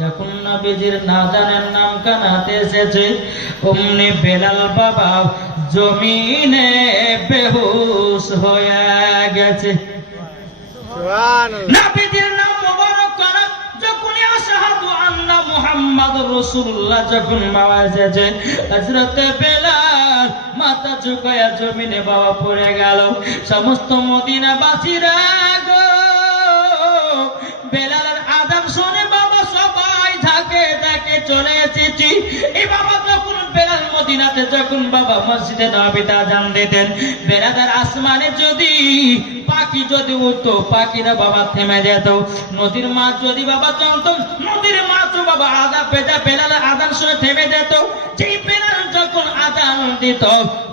যখন নবীজির না জানেন নাম কানাতে এসেছে অমনি বেলাল বাবা জমিনে বেহুশ হয়ে গেছে। নাবিদের নাম মোবারক করা যখনই আশহাদু আন্না মুহাম্মাদুর রাসূলুল্লাহ যখন বাবা এসেছে হযরতে বেলাল মাথা ঝুঁকায়া জমিনে বাবা পড়ে গেল। সমস্ত মদিনাবাসীরা গো বেলালের আযান শুনে বাবা সবাই ঝাঁকে ঝাঁকে চলে এসেছি। এই বাবা যখন বেলাল মদিনাতে যখন বাবা মসজিদে নবীতে আযান দিতেন বেলাদার আসমানে যদি পাখি যদি উঠতো, পাখিরা বাবা থেমে যেত। নদীর মাছ যদি বাবা চলত, নদীর মাছও বাবা আদা পেজা বেলাল আদান শুনে থেমে যেত। যেই বেলাল দিত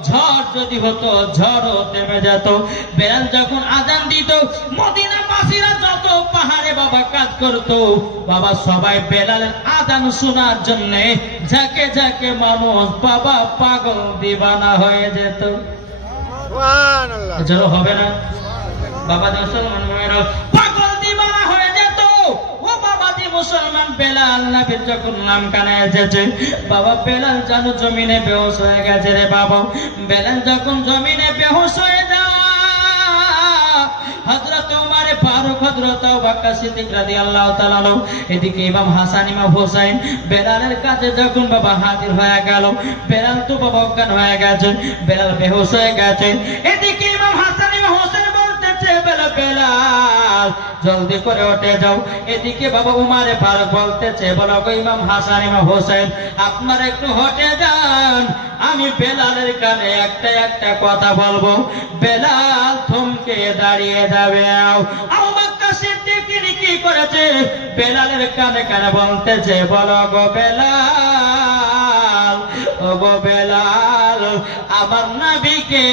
ঝড় যদি হতো ঝড়ও থেমে যেত। বেলাল যখন আদান দিত মদিনা বাসীরা যত পাহাড়ে বাবা কাজ করতো বাবা সবাই বেলালের আদান শোনার জন্য ঝাঁকে ঝাঁকে মানুষ বাবা পাগল দিবানা হয়ে যেত। হবে না। বাবা পাগল দিবানা হয়ে মুসলমান বেলাল নবীর যখন নাম কানে এসেছে, বাবা বেলাল জানো জমিনে বেহোশ হয়ে গেছে রে বাবা। বেলাল যখন জমিনে বেহোশ হয়ে এদিকে বেলাল তো বাবা হয়ে গেছে, বেলাল হয়ে গেছে, এদিকে ইমাম হাসান, ইমাম হোসেন বেলা বেলাল জলদি করে যাও। এদিকে বাবা উমারে ফারুক বলতেছে, বলো ইমাম হাসান, ইমাম হোসেন আপনারা একটু হটে যান। আমি বেলালের কানে একটা একটা কথা বলব। বেলাল থমকে দাঁড়িয়ে যাবে। কি করেছে? বেলালের কানে কানে বলতেছে, বলো গো বেলাল, ও গো বেলাল। আমার নবীকে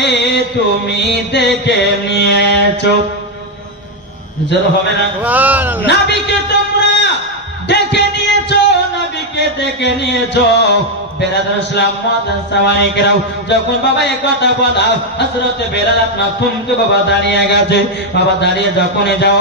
তুমি দেখে নিয়েছো। জোর হবে না? নাবিকে তোমরা দেখে নিয়েছো নাবিকে দেখে নিয়েছো। বেরাদুল ইসলাম যখন বাবা এই কথা বলা হযরতে বেলাল আপনার থমকে বাবা দাঁড়িয়ে গেছে। বাবা দাঁড়িয়ে যখনই যাও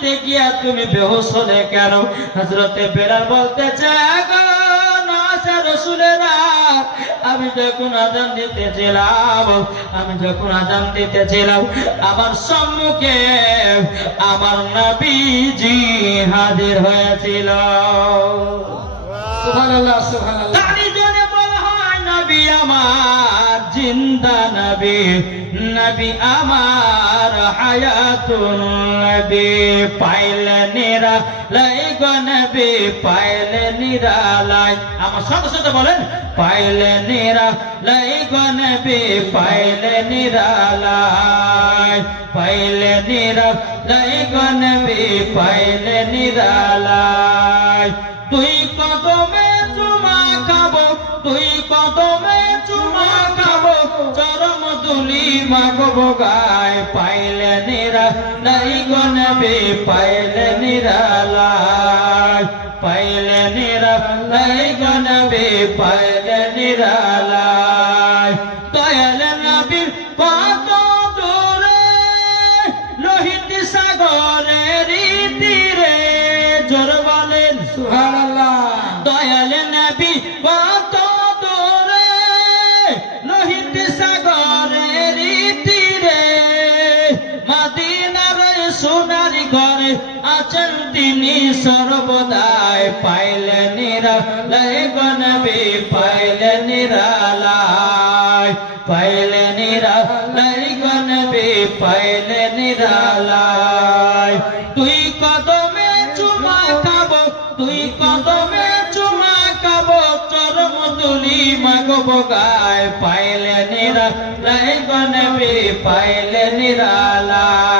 দিতে গিয়া তুমি বেহোশ হলে কেন? হযরতে বেলাল বলতেছে গো আমি যখন আজান দিতেছিলাম আমি যখন আজান দিতেছিলাম আমার সম্মুখে আমার নবীজি হাজির হয়েছিল। বলা হয় নবী আমার জিন্দা নবী নবী আমার হায়াতুন নবী, পাইলে নিরা লাই গো নবী, পাইলে নিরালাই আমার সাথে সাথে বলেন, পাইলে নিরা লাই গো নবী, পাইলে নিরালাই পাইলে নিরা লাই গো নবী, পাইলে নিরালাই তুই কদমে চুমা খাব, তুই কদমে দুলি মাগবো গায়, পাইলে নিরা, নাই গনবে পাইলে নিরালায় পাইলে নিরা, নাই গনবে পাইলে নিরালায় সর্বদাই পাইলে নিরালয় গনবী পাইলে নিরালায়, পাইলে নিরালয় লাইগনবে পাইলে নিরালায়। তুই কদমে চুমা খাব তুই কদমে চুমা খাব, চরম তুলি মাগব গায় পাইলে নিরা লাইগনবে পাইলে নিরালায়।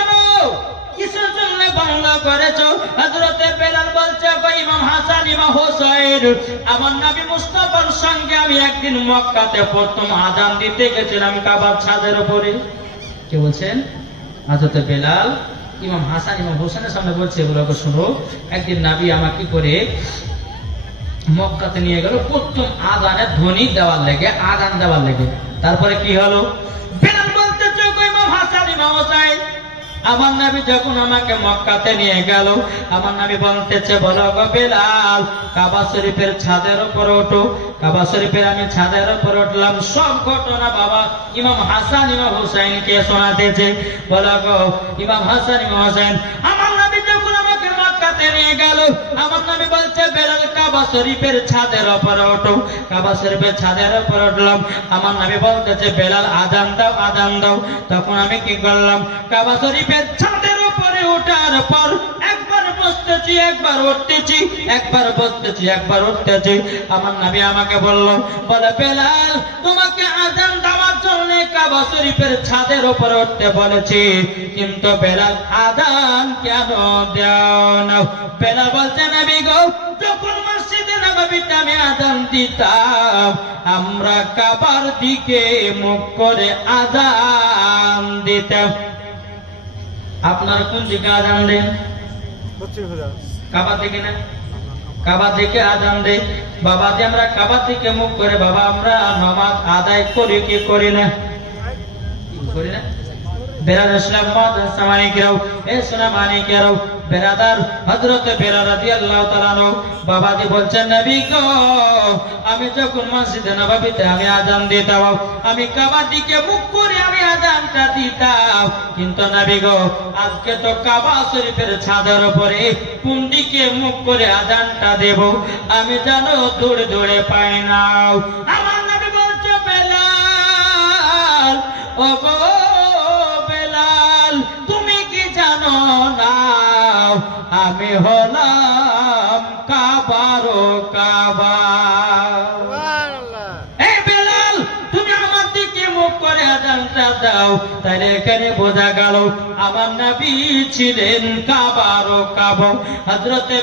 করেছ? হযরতে বেলাল বলছে ইমাম হাসান, ইমাম আমার নবী মুস্তাফার সঙ্গে আমি একদিন মক্কাতে প্রথম আজান দিতে গেছিলাম কাবার ছাদের উপরে। কে বলছেন? হযরতে বেলাল, ইমাম হাসান, ইমাম সামনে বলছে, এগুলো শুনো, একদিন নাবি আমাকে করে মক্কাতে নিয়ে গেল প্রথম আজানের ধ্বনি দেওয়ার লেগে, আজান দেওয়ার লেগে। তারপরে কি হলো? বেলাল বলতে ইমাম হাসান, ইমাম আমার নাবি যখন আমাকে মক্কাতে নিয়ে গেল, আমার নাবি বলতেছে, বলো গো কাবা শরীফের ছাদের উপর ওঠো। কাবা শরীফের আমি ছাদের উপর উঠলাম। সব ঘটনা বাবা ইমাম হাসান ইমাম হুসাইনকে শোনাতেছে। বলো গো ইমাম হাসান ইমাম হুসাইন, আমার আমার নাবি বলছে, বেলাল আজান দাও আজান দাও। তখন আমি কি করলাম? কাবা শরীফের ছাদের উপরে ওঠার পর একবার বসতেছি, একবার উঠতেছি, একবার বসতেছি, একবার উঠতেছি। আমার নাবি আমাকে বলল, বলে বেলাল, তোমাকে জন্য কাবা শরীফের ছাদের উপরে উঠতে বলেছি কিন্তু বেলাল আজান কেন দেও না? বেলাল বলছে নবী গো যখন মসজিদে নববীতে আমি আজান দিতাম আমরা কাবার দিকে মুখ করে আজান দিতাম। আপনার কোন দিকে আজান দেন? কাবা দিকে না? কাবা দিকে আজান দেই। বাবা যে আমরা কাবা দিকে মুখ করে বাবা আমরা নামাজ আদায় করি কি করি না? আমি যখন মসজিদে নববীতে আমি আজান দিতাম, আমি কাবার দিকে মুখ করে আমি আজানটা দিতাম। কিন্তু নবী গো, আজকে তো কাবা শরীফের ছাদের উপরে কোন দিকে মুখ করে আজানটা দেব। আমি জানো দৌড়ে দৌড়ে পাই না। আমার নবী বলছে বেলাল বেলাল তুমি কি জানো না আমি হলাম কাবারো কাবা এই বেলাল তুমি আমার মুখ করে আজানটা দাও। তাহলে এখানে বোঝা গেল আমার নবী ছিলেন কাবারো কাবো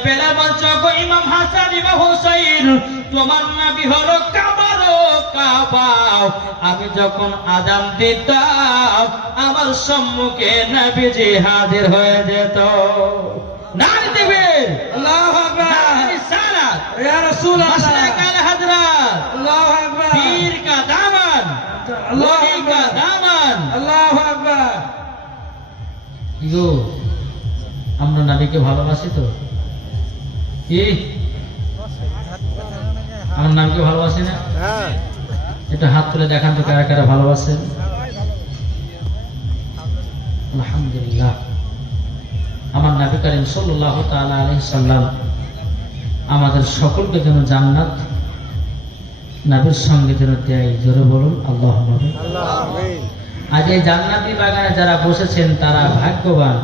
বেলাল বলছো গো ইমাম হাসান ইমাম হুসাইন তোমার নাবি হলো কাবারও কাবাও। আমি যখন আজান দিতাম আমার সম্মুখে নাবিজি হাজির হয়ে যেত। নারী দেবেন আল্লাহু আকবার! সালাত ইয়া রাসূলুল্লাহ! মাসলাকাল হযরত আল্লাহু আকবার! পীর কা দামান! আল্লাহু আকবার! দামান! আল্লাহু আকবার! গো আমরা নবীকে ভালোবাসি তো? কি আমার নামকে ভালোবাসি না? এটা হাত তুলে দেখান তো কারা কারা ভালোবাসেন। আলহামদুলিল্লাহ। আমার নবী করিম সাল্লাল্লাহু তাআলা আলাইহি সাল্লাম আমাদের সকলকে যেন জান্নাত নবীর সঙ্গে যেন দেয়। জোরে বলুন আল্লাহ আজ এই জান্নাতি বাগানে যারা বসেছেন তারা ভাগ্যবান।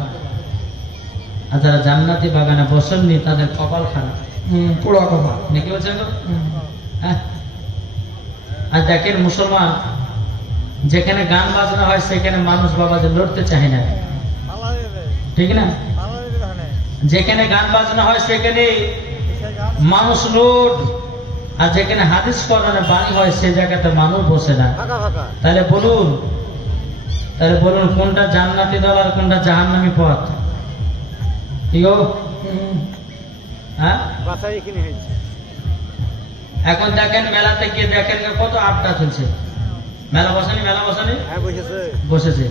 আর যারা জান্নাতি বাগানে বসেননি তাদের কপাল খারাপ। হুম কথা। নাকি বলছেন হ্যাঁ। আর দেখেন মুসলমান যেখানে গান বাজনা হয় সেখানে মানুষ বাবা যে লড়তে চায় না। ঠিক না? যেখানে গান বাজনা হয় সেখানে মানুষ লোট আর যেখানে হাদিস করানো বাণী হয় সে জায়গাতে মানুষ বসে না। তাহলে বলুন তাহলে বলুন কোনটা জান্নাতি দল আর কোনটা জাহান্নামি পথ? হ্যাঁ? এখন দেখেন মেলাতে গিয়ে দেখেন কত আড্ডা চলছে মেলা বসেনি মেলা বসেনি? বসেছে।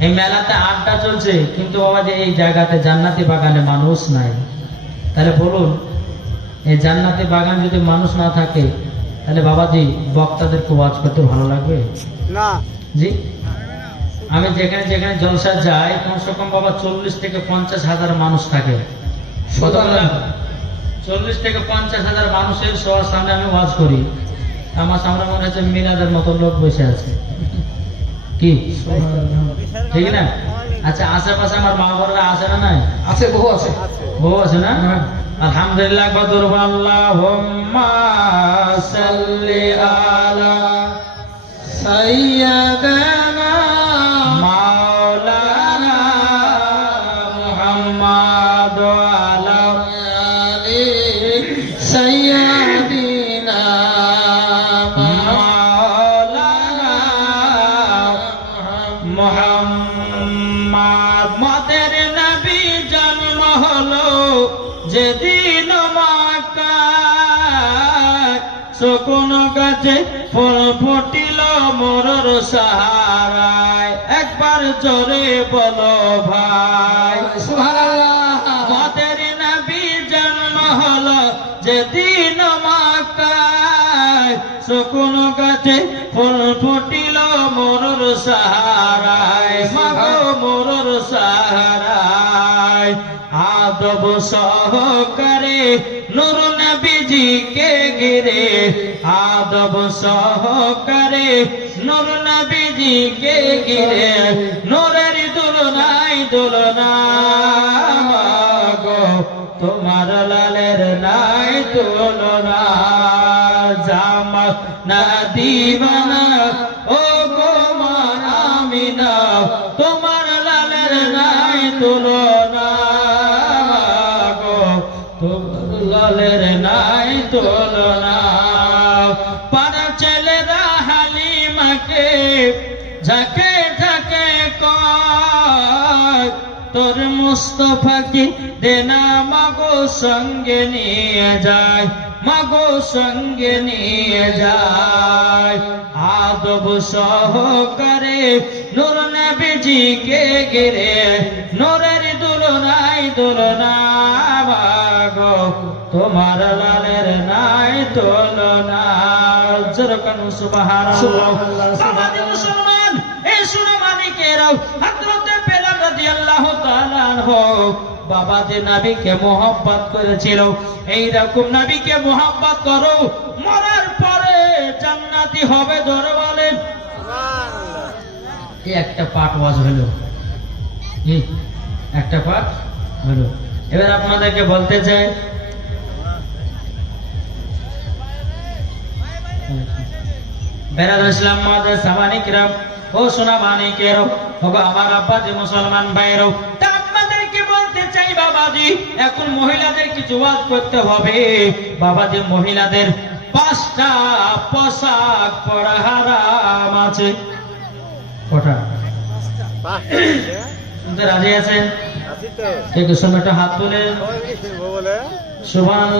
এই মেলাতে আড্ডা চলছে কিন্তু যে এই জায়গাতে জান্নাতি বাগানে মানুষ নাই। তাহলে বলুন এই জান্নাতি বাগান যদি মানুষ না থাকে তাহলে বাবাজি বক্তাদেরকে ওয়াজ করতে ভালো লাগবে? না। জি? আমি যেখানে যেখানে জলসা যাই কমসে কম বাবা চল্লিশ থেকে পঞ্চাশ হাজার মানুষ থাকে। বললাম? চল্লিশ থেকে পঞ্চাশ হাজার মানুষের সবার সামনে আমি ওয়াজ করি। আমার সামনে মনে হচ্ছে মিনাদের মতো লোক বসে আছে। কি? ঠিক না? আচ্ছা আশেপাশে আমার মা বড়রা আছে না নাই? আছে বহু আছে। বহু আছে না। আলহামদুলিল্লাহ কদর আল্লাহুম্মা সাল্লি আলা সাইয়্যিদানা সাহারায় একবার জোরে বলো ভাই। মতের নবী জন্ম হলো যেদিন মাকায় শকুন গাছে ফুল ফুটিল মরুর সাহারায় মাগো মরুর সাহারায়। আদব সহকারে নুর নবীজিকে গিরে আদব সহকারে নুর নবীজিকে গিরে নুরের তুলনায় তুলনা মাগো, তোমার লালের নাই তুলনা। জামা না দিবানা, ও গো মানামিনা তোমার লালের নাই তুলনা গো তোমার লালের নাই তুলনা। পাড়া ছেলেরা হালিমাকে ঝাঁকে ঝাঁকে কয়, তোর মুস্তফাকে দেনা মাগো সঙ্গে নিয়ে যায়, মাগো সঙ্গে নিয়ে যায়? আদব সহকারে নূর নবীজিকে গিরে নূরের দুলনাই দুলনা তোমার লালের নাই তুলনা যেরকম সুবহানাল্লাহ। আমাদের মুসলমান এই সুরমানিকেরাও হযরতে বেলাল রাদিয়াল্লাহু তাআলা আনহু। বাবা যে নবীকে মোহাব্বত করেছিল। এই রকম নবীকে মোহাব্বত করো মরার পরে জান্নাতি হবে এই একটা পাঠ ওয়াজ হলো? একটা পাঠ হলো? এবার আপনাদেরকে বলতে চাই বেরাদ ইসলাম মাদের সামানিকরাম ও সোনা মানিকের ওগো আমার আব্বা যে মুসলমান ভাইয়েরও তা আপনাদেরকে বলতে চাই বাবাজি এখন মহিলাদের কিছু ওয়াজ করতে হবে। বাবাজি মহিলাদের পাঁচটা পোশাক পরা হারাম আছে। কটা? শুনতে রাজি আছেন? একটা হাত তুলে সুবহান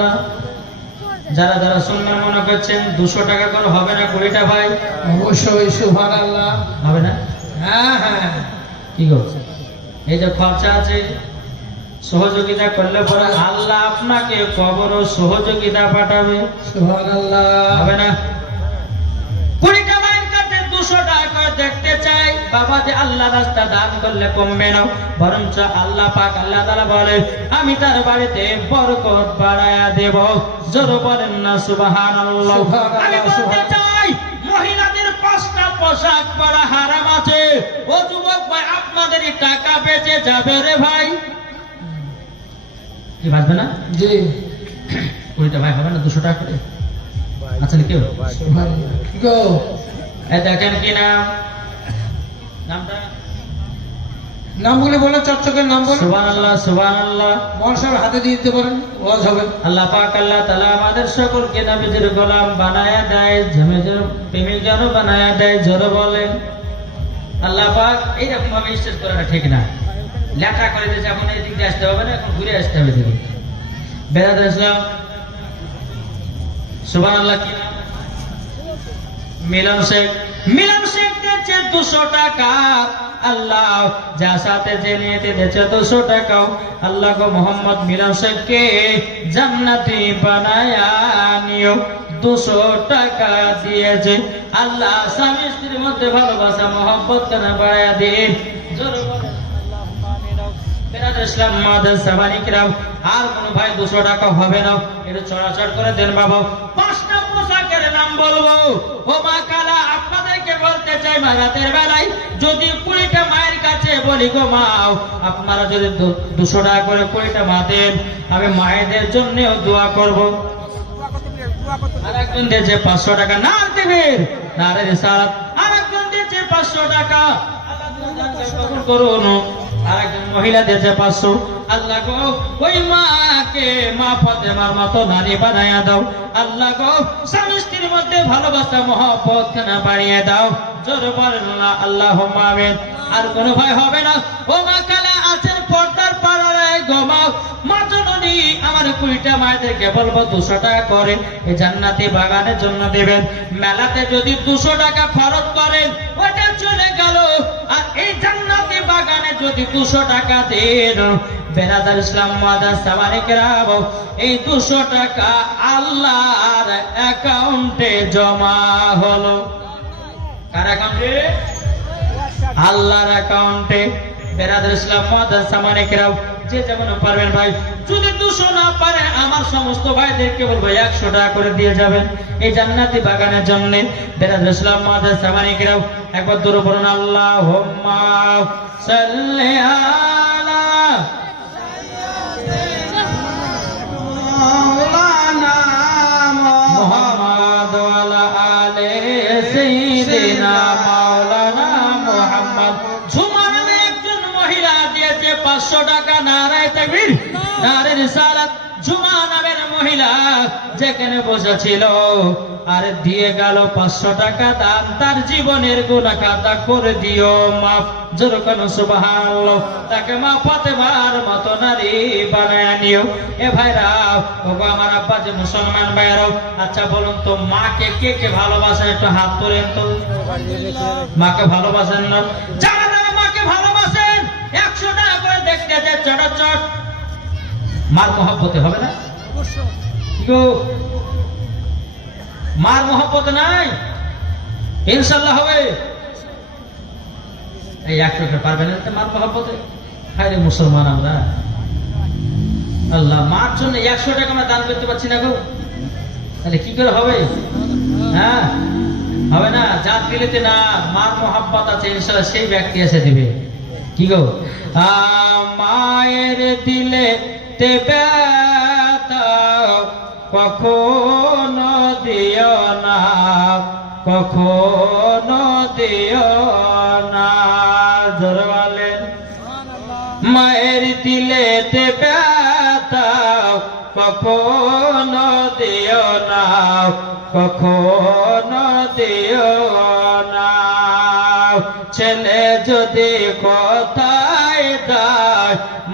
যারা যারা সুন্দর মনে করছেন দুশো টাকা করে হবে না কুড়িটা ভাই? অবশ্যই সুবহানাল্লাহ। হবে না? হ্যাঁ হ্যাঁ কি করছে? এই যে খরচা আছে সহযোগিতা করলে পরে আল্লাহ আপনাকে কবর ও সহযোগিতা পাঠাবে। আল্লাহ হবে না? কুড়িটা দুশো টাকা দেখতে চাই। বাবা যে আল্লাহ রাস্তা দান করলে কমবে না। বরঞ্চ আল্লাহ পাক আল্লাহ তালা বলে আমি তার বাড়িতে বরকত বাড়ায়া দেব। জোর বলেন না সুবাহান আমি বলতে চাই মহিলাদের পাঁচটা পোশাক পরা হারাম আছে। ও যুবক ভাই আপনাদের টাকা বেঁচে যাবে রে ভাই। কি বাঁচবে না? জি। কুড়িটা ভাই হবে না দুশো টাকা করে? আচ্ছা কেউ? দেখেন কি নাম? নামটা? নামগুলি বলে চর্চকের নাম বলে সুবহানাল্লাহ সুবহানাল্লাহ। মহাশয় হাতে দিয়ে দিতে পারেন ওয়াজ হবে। আল্লাহ পাক আল্লাহ তাআলা আমাদের সকলকে নবীজির গোলাম বানায়া দেয় জমে প্রেমিক যেন বানায়া দেয় জোর বলেন। আল্লাহ পাক এইরকম ভাবে স্টেজ করাটা ঠিক না। লেখা করে দিয়েছে এখন এই দিক দিয়ে আসতে হবে না এখন ঘুরে আসতে হবে দিকে বেড়াতে আসলাম সুবহানাল্লাহ কি নাম? মিলন শেখ মিলন শেখ দিচ্ছে দুশো টাকা। আল্লাহ, যা সাথে যে নিয়ে দিয়েছে দুশো টাকাও। আল্লাহ গো মোহাম্মদ মিলন শেখকে জান্নাতি বানায় নিও। দুশো টাকা দিয়েছে। আল্লাহ, স্বামী স্ত্রীর মধ্যে ভালোবাসা মোহাম্মত কেন বাড়ায়া দিন? টাকা মা আপনারা যদি দুশো টাকা করে কুড়িটা মা দেন, আমি মায়েদের জন্যও দোয়া করব। আর একজন দিয়েছে পাঁচশো টাকা না দেবেন না রে সালাত আর একজন দিয়েছে পাঁচশো টাকা। করুন। আর একজন কোনো ভয় হবে না। ও মা কালা, আছেন পর্দার পাড়ায় মা। জননী, আমার কুড়িটা মায়েদেরকে বলব, দুশো টাকা করে এই জান্নাতি বাগানের জন্য দেবেন। মেলাতে যদি দুশো টাকা খরচ করেন ওটা যদি দুশো টাকা দেন বেরাদার ইসলাম মাদার সাবানিকেরাব এই দুশো টাকা আল্লাহর অ্যাকাউন্টে জমা হলো। কার অ্যাকাউন্টে? আল্লাহর অ্যাকাউন্টে। বেরাদার ইসলাম মাদার সামানিকেরাও যে যেমন পারবেন ভাই, যদি দুশো না পারে, আমার সমস্ত ভাইদেরকে বলব একশো টাকা করে দিয়ে যাবেন। এই জান্নাতি বাগানের জন্য বেরাদার ইসলাম মাদার সামানিকেরাও একবার দূর পড়ুন আল্লাহ মাওলানা মুহাম্মদ ঝুমার একজন মহিলা দিয়েছে 500 টাকা নারায়ে তাকবীর, নারে রিসালাত। ঝুমা নামের মহিলা যেখানে বসেছিল আর দিয়ে গেল পাঁচশো টাকা দান তার জীবনের গুণা খাতা করে দিও মাফ। যেরকম সুবাহান তাকে মা ফাতেমার মতো নারী বানায় নিও। এ ভাইরা ওগো আমার আব্বা যে মুসলমান ভাইরাও আচ্ছা বলুন তো মাকে কে কে ভালোবাসেন? একটু হাত তোলেন তো। মাকে ভালোবাসেন না? যারা যারা মাকে ভালোবাসেন একশো টাকা করে দেখতে যে চট মার মহব্বতে হবে না? মার মহব্বত নাই। ইনশাল্লাহ হবে। এই একশো টাকা পারবেন না মার মহব্বতে? হায় মুসলমান আমরা। আল্লাহ, মার জন্য একশো টাকা আমরা দান করতে পারছি না গো। তাহলে কি করে হবে? হ্যাঁ? হবে না? দিলেতে না, মার মহাব্বত আছে ইনশাল্লাহ সেই ব্যক্তি এসে দিবে। কি গো? মায়ের দিলে তে ব্যথা কখনো দিও না কখনো দিও না। জোর বলেন। মায়ের দিলে ব্যথা কখনো দিও না কখনো দিও না। ছেলে যদি দায়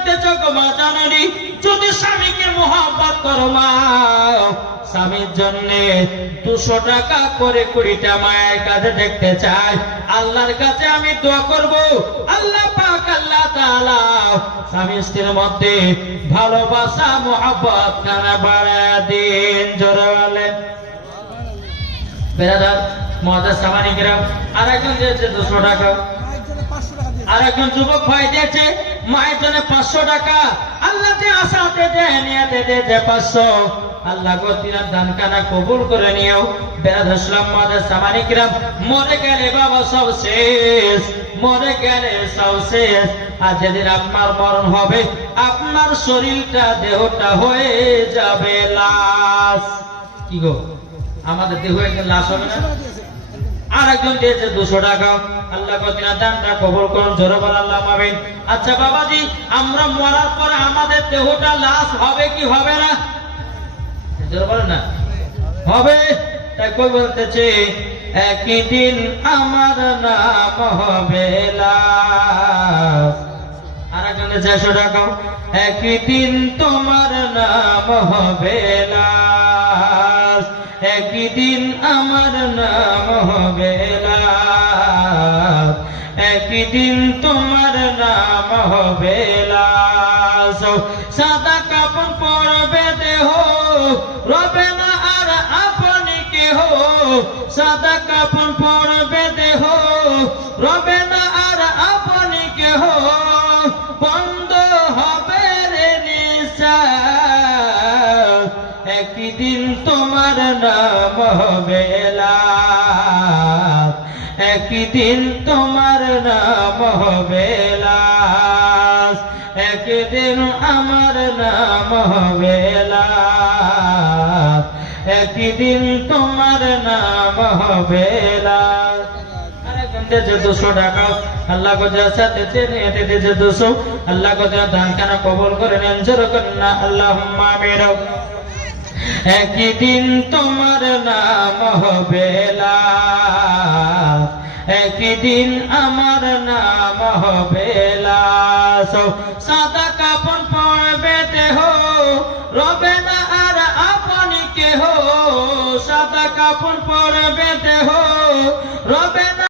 বলতে চোখ মা জাননি যদি স্বামীকে মহব্বত করো মা স্বামীর জন্য দুশো টাকা করে কুড়িটা মায়ের কাছে দেখতে চাই। আল্লাহর কাছে আমি দোয়া করব। আল্লাহ পাক আল্লাহ তাআলা স্বামী স্ত্রীর মধ্যে ভালোবাসা মহব্বত খানা বাড়া দিন। জোরে বলেন। বেরাদার মহাদার সামানি গ্রাম আর একজন দিয়েছে দুশো টাকা। আর একজন যুবক ভাই দিয়েছে। মায়ের পাঁচশো টাকা। আল্লাহ যে দেয় দিয়েছে পাঁচশো। আল্লাহ গো, তিনার দান কবুল করে নিও বেরাদ ইসলাম মহাদার সামানি গ্রাম মরে গেলে বাবা সব শেষ, মরে গেলে সব শেষ। আর যেদিন আপনার মরণ হবে, আপনার শরীরটা, দেহটা হয়ে যাবে লাশ। কি গো? আমাদের দেহ একজন লাশ হবে না? আর একজন দিয়েছে দুশো টাকা। আল্লাহ কতিনা দানটা কবুল করুন, জোরে বল আল্লাহ আমিন আচ্ছা বাবাজি, আমরা মরার পর আমাদের দেহটা লাশ হবে কি হবে না? জোরে বলেন না। হবে। তাই কই বলতেছে একই দিন আমার নাম হবে লাশ। আর একজনে চারশো টাকা একই দিন তোমার নাম হবে লাশ। একই দিন আমার নাম হবে লাশ। একই দিন তোমার নাম হবে লাশ। সাদা কাপড় পরবে দেহ, রবে না আর আপনি কেহ। সাদা কাপড় পরবে দেহ, রবে না আর আপনি কেহ। বন্ধ হবে রে নিঃশ্বাস একদিন তোমার নাম হবে একদিন তোমার নাম হবে একদিন আমার নাম হবে লাশ, একদিন তোমার নাম হবে আল্লাহ আল্লাহ কবল করে একদিন তোমার নাম হবে একদিন আমার নাম হবে লাশ। সাদা কাপড় পড়বে দেহ, রবে না আর আপনি কেহ। সাদা কাপড় পড়বে দেহ, রবে না